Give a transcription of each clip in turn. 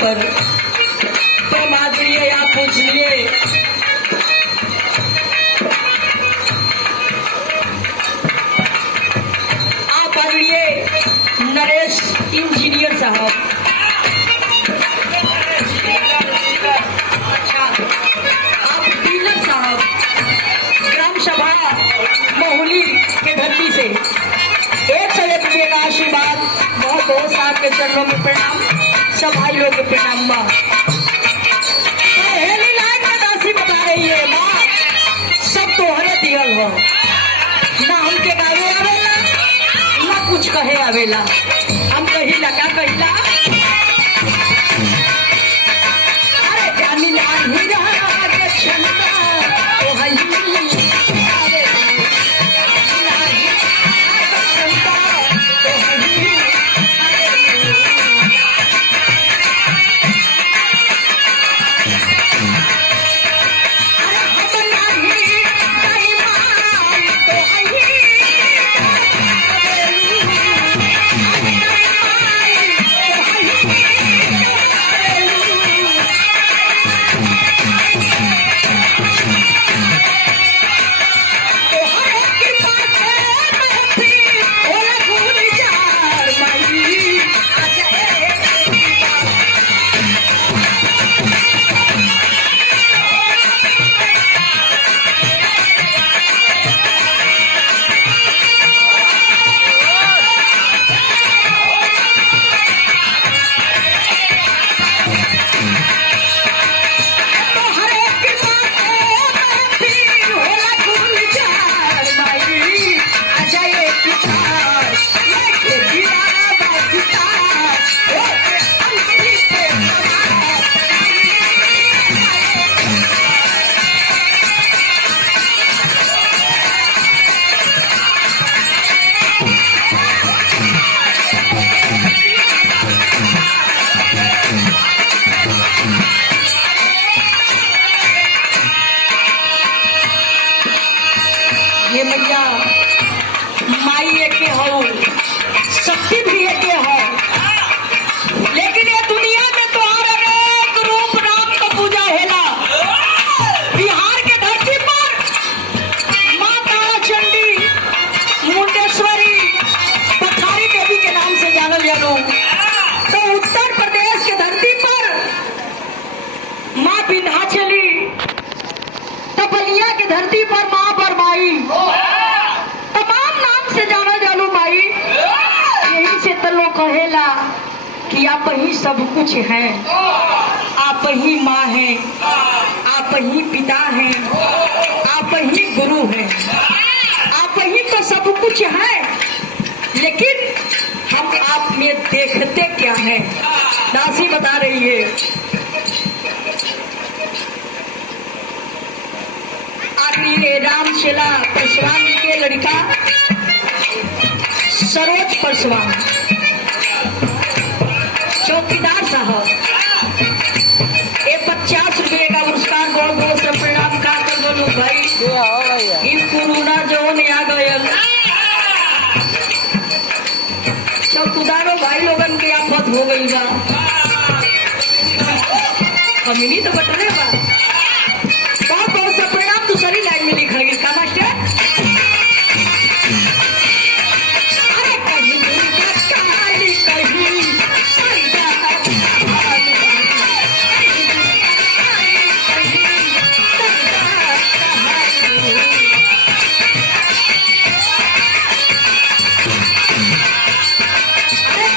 पर परमात्मीय आप पूछिए। आप आदरणीय नरेश इंजीनियर साहब, आप डीलर साहब, ग्राम सभा महुली के धरती से 101 रुपये का आशीर्वाद, बहुत बहुत साहब के चरणों में प्रणाम, सब भाई लोग के प्रणाम। माँ पहली लाइन में दासी बता रही है, माँ सब तोहरे दियल हो, ना हमके गावे आवेला ना कुछ कहे आवेला, हम कहिला का कहिला, अरे जानी नाही रहा के क्षमता तो है ये मैया माई एके हो, शक्ति भी एके हो, लेकिन ये दुनिया में तो और अनेक रूप नाम का पूजा होला। बिहार के धरती पर माँ तारा चंडी, मुंडेश्वरी, पथारी देवी के नाम से जानल जानो, तो उत्तर प्रदेश के धरती पर माँ विंध्याचली, बलिया की धरती पर माँ बरमाई, तमाम नाम से जाना जालू माई। यही से तो लोग कहेला कि आप ही सब कुछ हैं, आप ही माँ हैं, आप ही पिता हैं, आप ही गुरु हैं, आप ही तो सब कुछ हैं, लेकिन हम आप में देखते क्या हैं? दासी बता रही है, रामशिला पासवान के लड़का सरोज पासवान, चौकीदार साहब, ये 50 रुपये का पुरस्कार बहुत बहुत से प्रणाम का कर बोलू भाई। कोरोना जो आ गया चौकीदारों भाई लोगन के आफत हो गई बा, कमी तो बटने बा, बहुत बहुत से प्रणाम। दूसरी लाइन में लिखा गया का मास्टर, अरे कहीं कहीं कहीं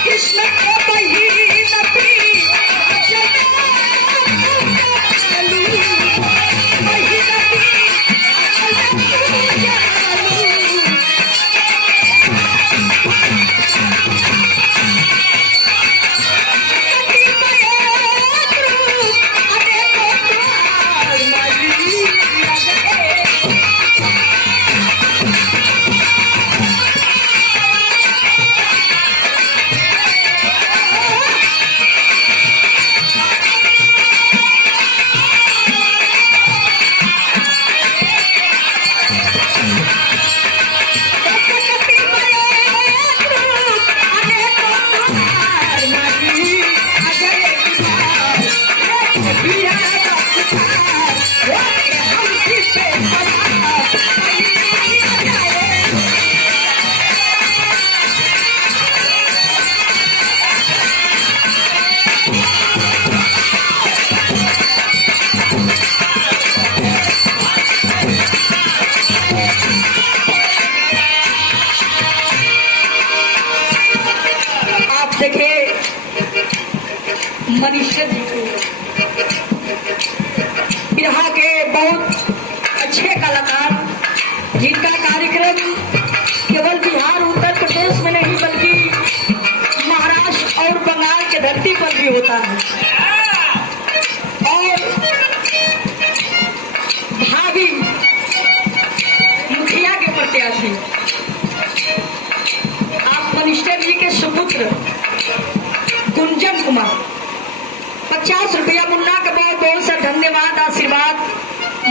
कृष्ण को बही नदी देखिए मनीषा जी को यहाँ के बहुत अच्छे कलाकार जिनका कार्यक्रम केवल बिहार उत्तर प्रदेश में नहीं बल्कि महाराष्ट्र और बंगाल के धरती पर भी होता है। और भाभी मुखिया के प्रत्याशी आप मनीषा जी के सुपुत्र गुंजन कुमार 50 रुपया मुन्ना का बहुत बहुत सा धन्यवाद आशीर्वाद।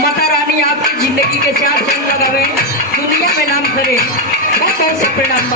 माता रानी आपकी जिंदगी के चार चांद लगावे दुनिया में नाम करे बहुत बहुत सा प्रणाम।